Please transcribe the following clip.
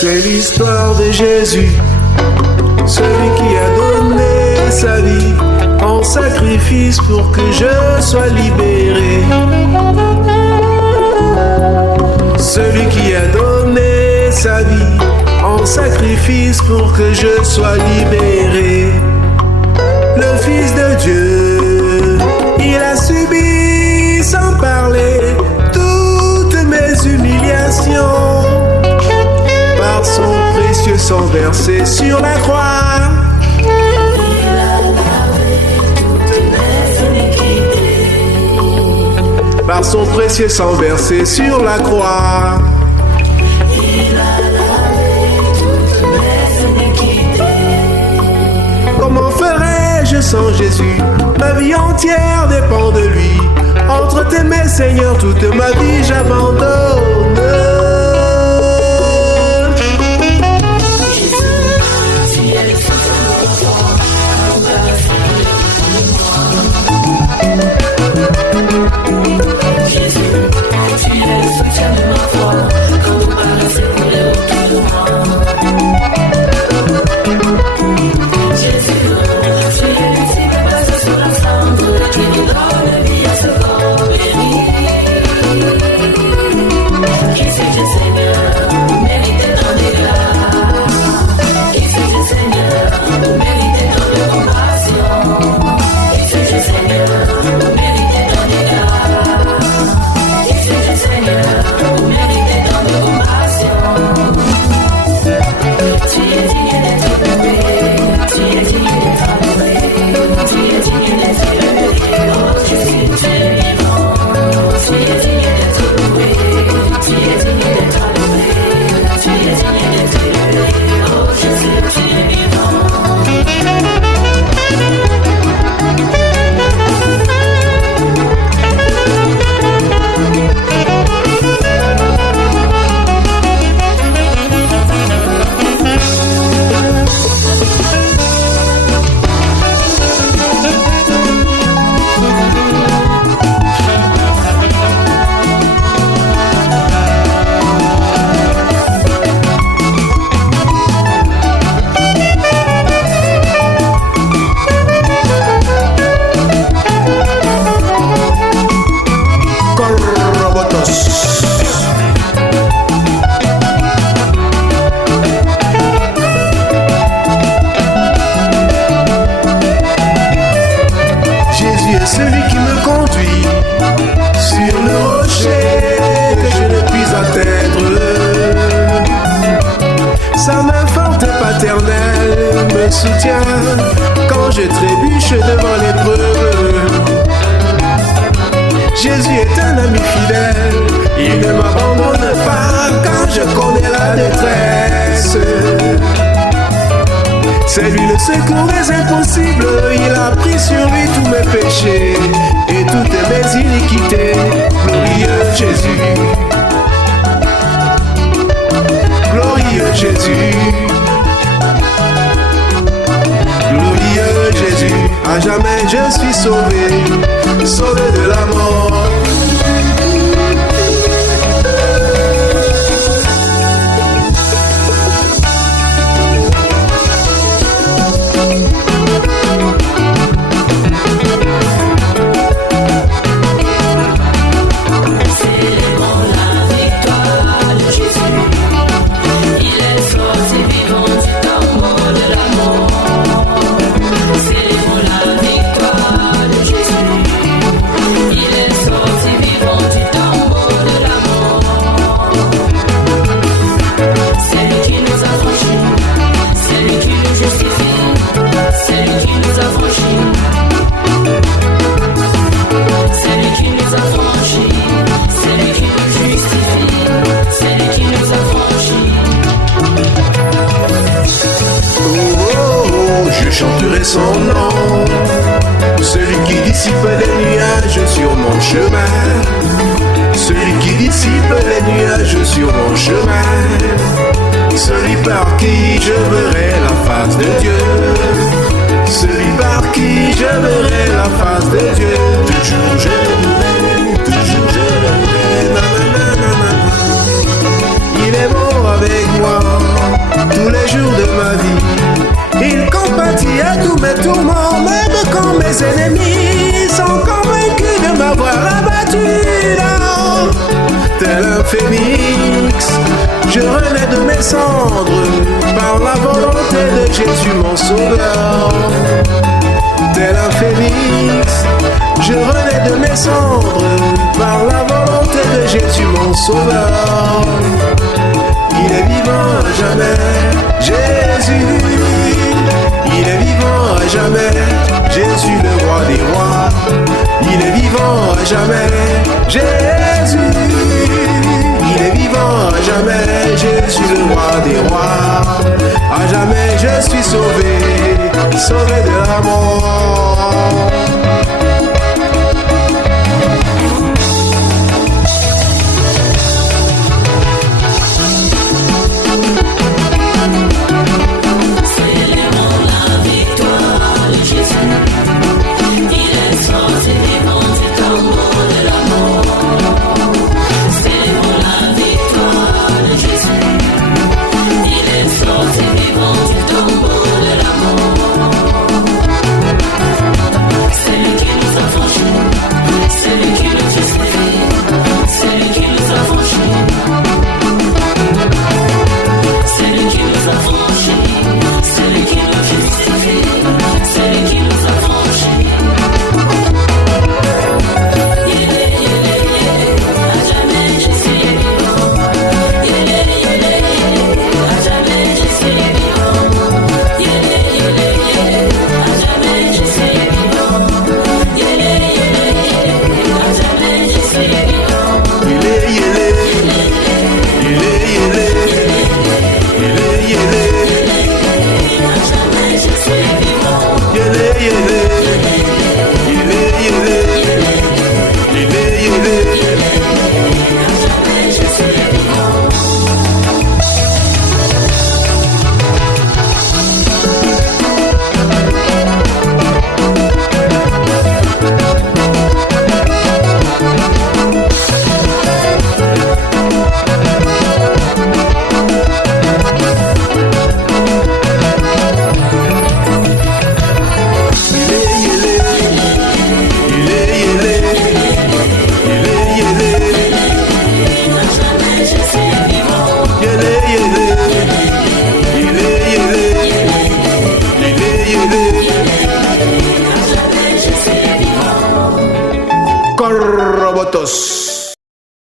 C'est l'histoire de Jésus, celui qui a donné sa vie en sacrifice pour que je sois libéré. Celui qui a donné sa vie en sacrifice pour que je sois libéré. Le Fils de Dieu, il a subi sans parler toutes mes humiliations. Par son précieux sang versé sur la croix, il a lavé toutes mes iniquités. Par son précieux sang versé sur la croix, Il a lavé toutes mes iniquités. comment ferais-je sans Jésus? Ma vie entière dépend de lui. Entre tes mains, Seigneur, toute ma vie j'abandonne. Celui qui me conduit sur le rocher que je ne puis atteindre. Sa main forte paternelle me soutient quand je trébuche devant l'épreuve. Jésus est un ami fidèle, il ne m'abandonne pas quand je connais la détresse. C'est lui le secours des impossibles, il a pris sur lui tous mes péchés et toutes mes iniquités. Glorieux Jésus, glorieux Jésus, glorieux Jésus. À jamais je suis sauvé, sauvé de la mort. Chanterai son nom, celui qui dissipe les nuages sur mon chemin, celui qui dissipe les nuages sur mon chemin, celui par qui je verrai la face de Dieu, celui par qui je verrai la face de Dieu. Toujours je l'aimerai, toujours je l'aimerai, il est bon avec moi. mes tourments, même quand mes ennemis sont convaincus de m'avoir abattu là. Tel un phénix, je renais de mes cendres par la volonté de Jésus mon sauveur. Tel un phénix, je renais de mes cendres par la volonté de Jésus mon sauveur. Il est vivant à jamais, Jésus. Il est vivant à jamais, Jésus le roi des rois. Il est vivant à jamais, Jésus. Il est vivant à jamais, Jésus le roi des rois. À jamais je suis sauvé, sauvé de la mort. Robotos.